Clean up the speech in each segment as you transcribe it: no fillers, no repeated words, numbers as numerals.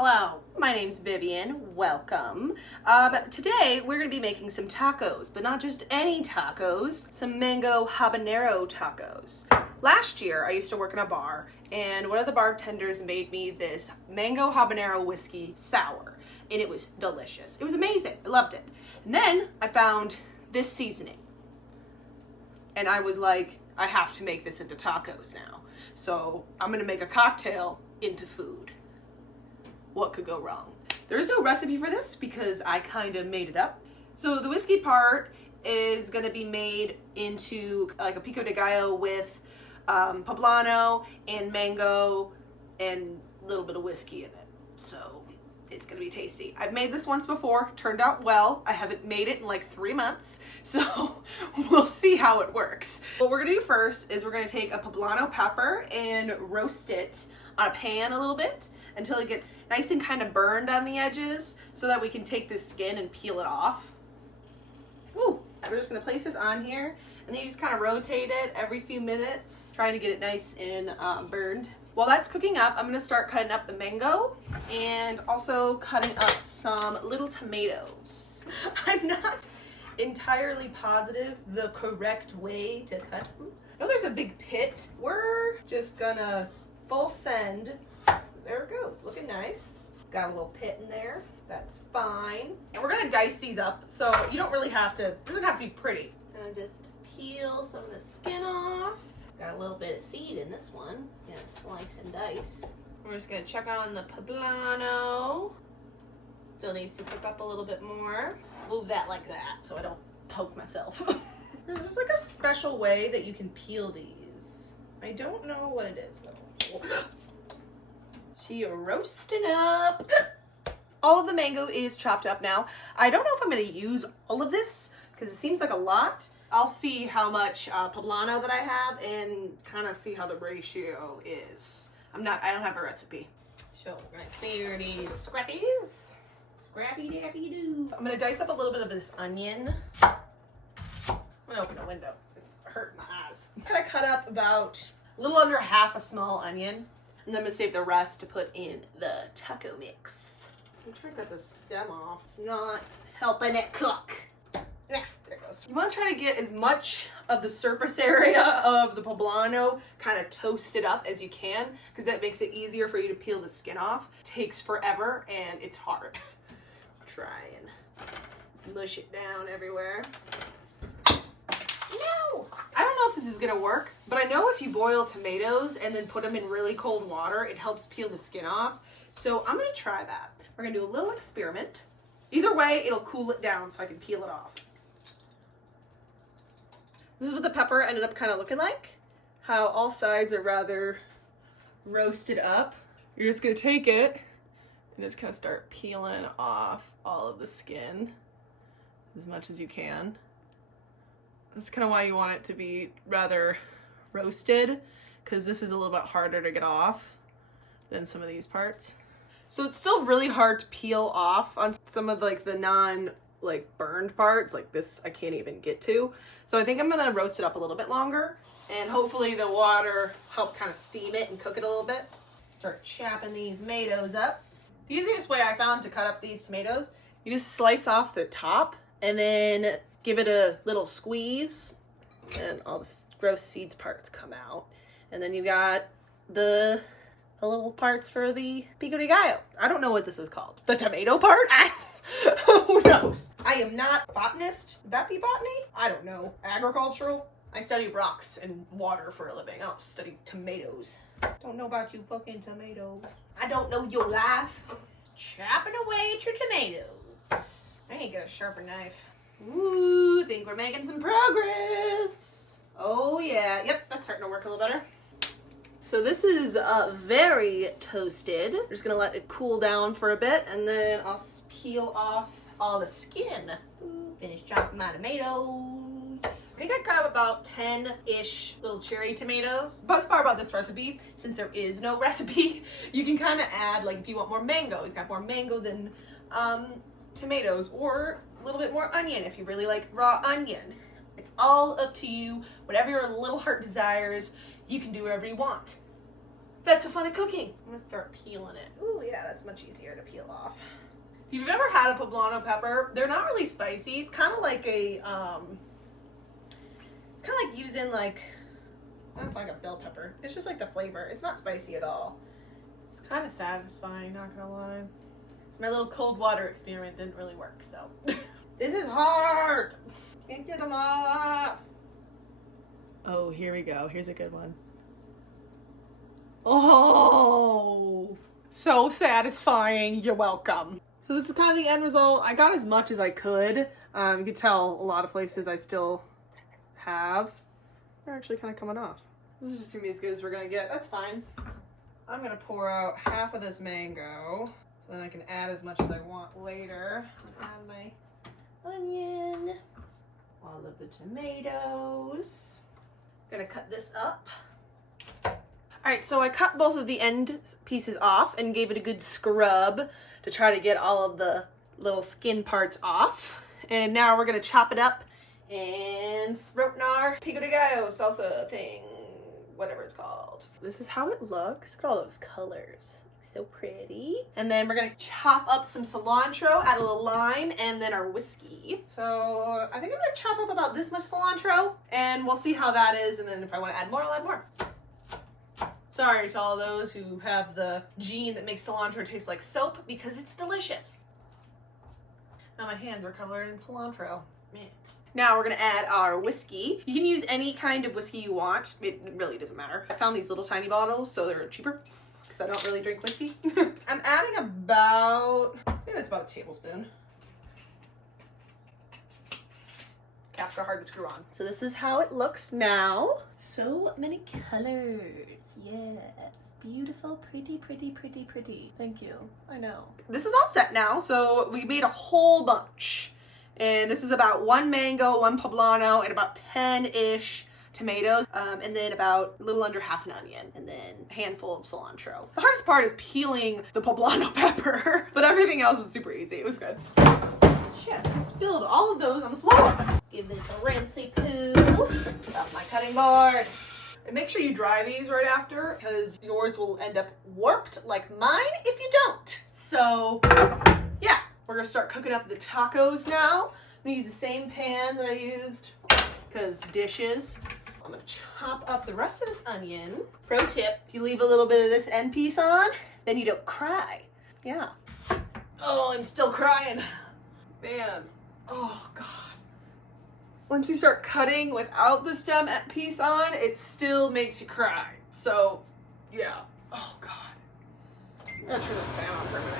Hello, my name's Vivian. Welcome. Today we're going to be making some tacos, but not just any tacos, some mango habanero tacos. Last year I used to work in a bar and one of the bartenders made me this mango habanero whiskey sour and it was delicious. It was amazing. I loved it. And then I found this seasoning and I was like, I have to make this into tacos now. So I'm going to make a cocktail into food. What could go wrong? There's no recipe for this because I kind of made it up. So the whiskey part is going to be made into like a pico de gallo with poblano and mango and a little bit of whiskey in it. So it's going to be tasty. I've made this once before, turned out well. I haven't made it in like 3 months, so we'll see how it works. What we're going to do first is we're going to take a poblano pepper and roast it on a pan a little bit until it gets nice and kind of burned on the edges so that we can take the skin and peel it off. Ooh, we're just gonna place this on here and then you just kind of rotate it every few minutes, trying to get it nice and burned. While that's cooking up, I'm gonna start cutting up the mango and also cutting up some little tomatoes. I'm not entirely positive the correct way to cut them. I know there's a big pit. We're just gonna full send. There it goes, looking nice. Got a little pit in there, that's fine. And we're gonna dice these up, so you don't really have to, it doesn't have to be pretty. Gonna just peel some of the skin off. Got a little bit of seed in this one. Just gonna slice and dice. We're just gonna check on the poblano. Still needs to cook up a little bit more. Move that like that so I don't poke myself. There's like a special way that you can peel these. I don't know what it is though. She roasting up. All of the mango is chopped up now. I don't know if I'm going to use all of this because it seems like a lot. I'll see how much poblano that I have and kind of see how the ratio is. I don't have a recipe. So we're going to clear these scrappies. Scrappy dappy doo. I'm going to dice up a little bit of this onion. I'm going to open the window. It's hurting my eyes. I'm going to cut up about a little under half a small onion. And then I'm gonna save the rest to put in the taco mix. I'm trying to cut the stem off. It's not helping it cook. Yeah, there it goes. You wanna try to get as much of the surface area of the poblano kind of toasted up as you can, because that makes it easier for you to peel the skin off. It takes forever and it's hard. Try and mush it down everywhere. No! I don't know if this is gonna work, but I know if you boil tomatoes and then put them in really cold water, it helps peel the skin off. So I'm gonna try that. We're gonna do a little experiment. Either way, it'll cool it down so I can peel it off. This is what the pepper ended up kind of looking like. How all sides are rather roasted up. You're just gonna take it and just kind of start peeling off all of the skin as much as you can. That's kind of why you want it to be rather roasted, because this is a little bit harder to get off than some of these parts. So it's still really hard to peel off on some of like the non burned parts, like this I can't even get to. So I think I'm gonna roast it up a little bit longer and hopefully the water help kind of steam it and cook it a little bit. Start chopping these tomatoes up. The easiest way I found to cut up these tomatoes, you just slice off the top and then give it a little squeeze and all the gross seeds parts come out. And then you got the little parts for the pico de gallo. I don't know what this is called. The tomato part? Who knows? I am not a botanist. Would that be botany? I don't know. Agricultural? I study rocks and water for a living. I don't study tomatoes. Don't know about you fucking tomatoes. I don't know your life. Chopping away at your tomatoes. I ain't got a sharper knife. Ooh, think we're making some progress. Oh yeah, yep, that's starting to work a little better. So this is very toasted. I'm just gonna let it cool down for a bit and then I'll peel off all the skin. Ooh, finish chopping my tomatoes. I think I cut up about 10-ish little cherry tomatoes. Best part about this recipe, since there is no recipe, you can kind of add, like if you want more mango, you can have more mango than tomatoes, or a little bit more onion if you really like raw onion. It's all up to you. Whatever your little heart desires, you can do whatever you want. That's the fun of cooking. I'm gonna start peeling it. Ooh, yeah, that's much easier to peel off. If you've ever had a poblano pepper, they're not really spicy. It's kind of like a, it's kind of like using like, that's like a bell pepper. It's just like the flavor. It's not spicy at all. It's kind of satisfying, not gonna lie. So my little cold water experiment didn't really work, so. This is hard. Can't get them off. Oh, here we go. Here's a good one. Oh, so satisfying. You're welcome. So this is kind of the end result. I got as much as I could. You can tell a lot of places I still have. They're actually kind of coming off. This is just gonna be as good as we're gonna get. That's fine. I'm gonna pour out half of this mango so then I can add as much as I want later. Add my onion, all of the tomatoes. Gonna cut this up. All right, so I cut both of the end pieces off and gave it a good scrub to try to get all of the little skin parts off. And now we're gonna chop it up and throw it in our pico de gallo salsa thing, whatever it's called. This is how it looks. Look at all those colors. So pretty. And then we're gonna chop up some cilantro, add a little lime, and then our whiskey. So I think I'm gonna chop up about this much cilantro, and we'll see how that is. And then if I wanna add more, I'll add more. Sorry to all those who have the gene that makes cilantro taste like soap, because it's delicious. Now my hands are covered in cilantro. Meh. Now we're gonna add our whiskey. You can use any kind of whiskey you want. It really doesn't matter. I found these little tiny bottles, so they're cheaper, because I don't really drink whiskey. I'm adding about, I'd say that's about a tablespoon. Caps are hard to screw on. So this is how it looks now. So many colors. Yes. Beautiful, pretty, pretty, pretty, pretty. Thank you. I know. This is all set now. So we made a whole bunch. And this was about 1 mango, 1 poblano, and about 10-ish tomatoes, and then about a little under half an onion, and then a handful of cilantro. The hardest part is peeling the poblano pepper, but everything else was super easy. It was good. Shit, I spilled all of those on the floor. Give this a rinsey poo. Off my cutting board. And make sure you dry these right after, because yours will end up warped like mine if you don't. So, yeah, we're gonna start cooking up the tacos now. I'm gonna use the same pan that I used, because dishes. I'm gonna chop up the rest of this onion. Pro tip, if you leave a little bit of this end piece on, then you don't cry. Yeah. Oh, I'm still crying. Man, oh God. Once you start cutting without the stem piece on, it still makes you cry. So, yeah. Oh God. I'm gonna turn the fan on for a minute.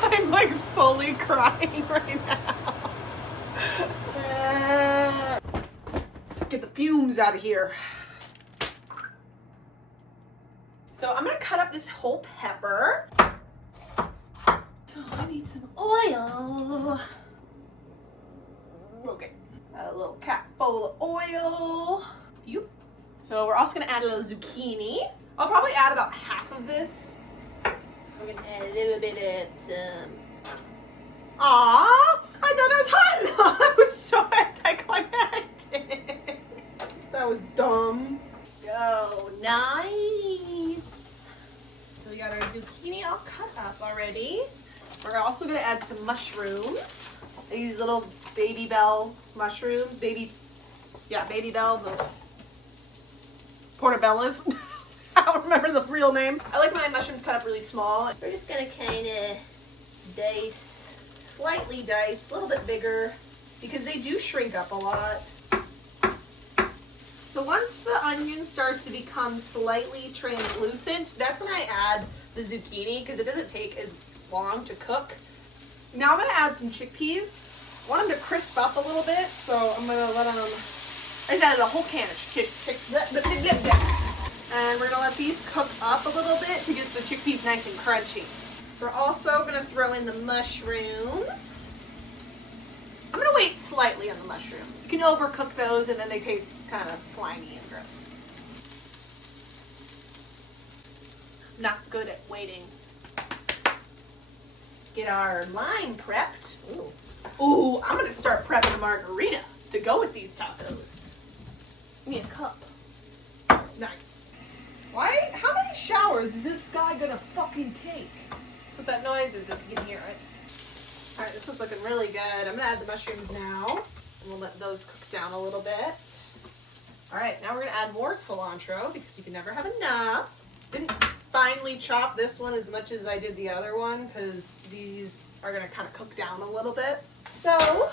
I'm like fully crying right now. Get the fumes out of here. So I'm gonna cut up this whole pepper. So I need some oil. Okay. A little cap full of oil. Yoop. So we're also gonna add a little zucchini. I'll probably add about half of this. We're gonna add a little bit of some. Aww! I thought it was hot enough. I was so anticlimactic. That was dumb. Go, nice. So we got our zucchini all cut up already. We're also gonna add some mushrooms. I use little baby bell mushrooms. Baby bell, the portobellas. I don't remember the real name. I like my mushrooms cut up really small. We're just gonna kind of slightly dice, a little bit bigger, because they do shrink up a lot. So once the onion starts to become slightly translucent, that's when I add the zucchini, because it doesn't take as long to cook. Now I'm gonna add some chickpeas. I want them to crisp up a little bit, so I'm gonna let them, I just added a whole can of and we're gonna let these cook up a little bit to get the chickpeas nice and crunchy. We're also gonna throw in the mushrooms. I'm gonna wait slightly on the mushrooms. You can overcook those and then they taste kind of slimy and gross. I'm not good at waiting. Get our lime prepped. Ooh, I'm gonna start prepping a margarita to go with these tacos. Give me a cup. Nice. Why? How many showers is this guy gonna fucking take? That's what that noise is, if you can hear it. All right, this is looking really good. I'm gonna add the mushrooms now, and we'll let those cook down a little bit. All right, now we're gonna add more cilantro because you can never have enough. Didn't finely chop this one as much as I did the other one because these are gonna kind of cook down a little bit. So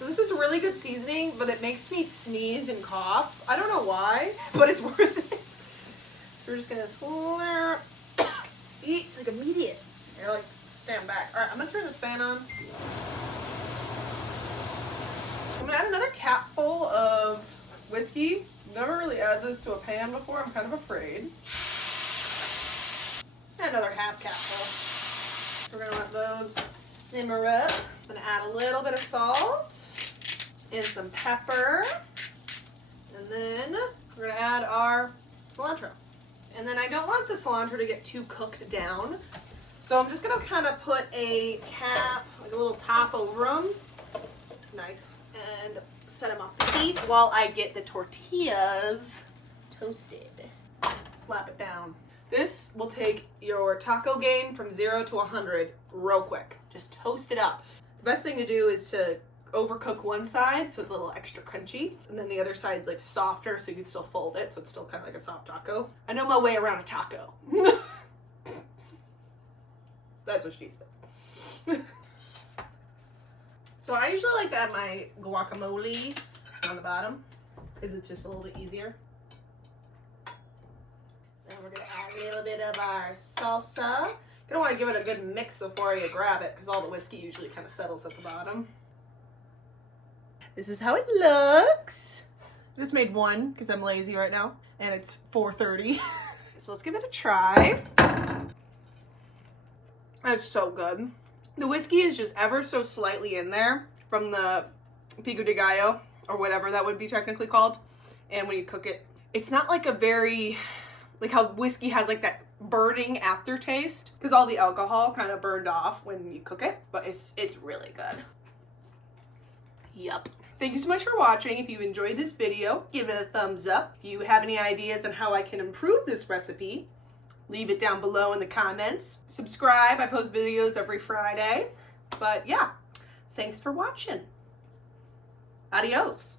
this is really good seasoning, but it makes me sneeze and cough. I don't know why, but it's worth it. So we're just gonna slurp. See, it's like immediate. You're like, stand back. All right, I'm gonna turn this fan on. I'm gonna add another capful of whiskey. Never really added this to a pan before. I'm kind of afraid. And another half capful. So we're gonna let those simmer up. I'm gonna add a little bit of salt and some pepper. And then we're gonna add our cilantro. And then I don't want the cilantro to get too cooked down. So I'm just gonna kind of put a cap, like a little top over them. Nice. And set them off the heat while I get the tortillas toasted. Slap it down. This will take your taco game from 0 to 100 real quick. Just toast it up. The best thing to do is to overcook one side so it's a little extra crunchy, and then the other side's like softer so you can still fold it so it's still kind of like a soft taco. I know my way around a taco. That's what she said. So I usually like to add my guacamole on the bottom because it's just a little bit easier. Then we're gonna add a little bit of our salsa. You're gonna want to give it a good mix before you grab it because all the whiskey usually kind of settles at the bottom. This is how it looks. I just made one because I'm lazy right now and it's 4:30. So let's give it a try. That's so good. The whiskey is just ever so slightly in there from the pico de gallo or whatever that would be technically called. And when you cook it, it's not like a very, like how whiskey has like that burning aftertaste because all the alcohol kind of burned off when you cook it, but it's really good. Yup. Thank you so much for watching. If you enjoyed this video, give it a thumbs up. If you have any ideas on how I can improve this recipe, leave it down below in the comments. Subscribe. I post videos every Friday. But yeah, thanks for watching. Adios.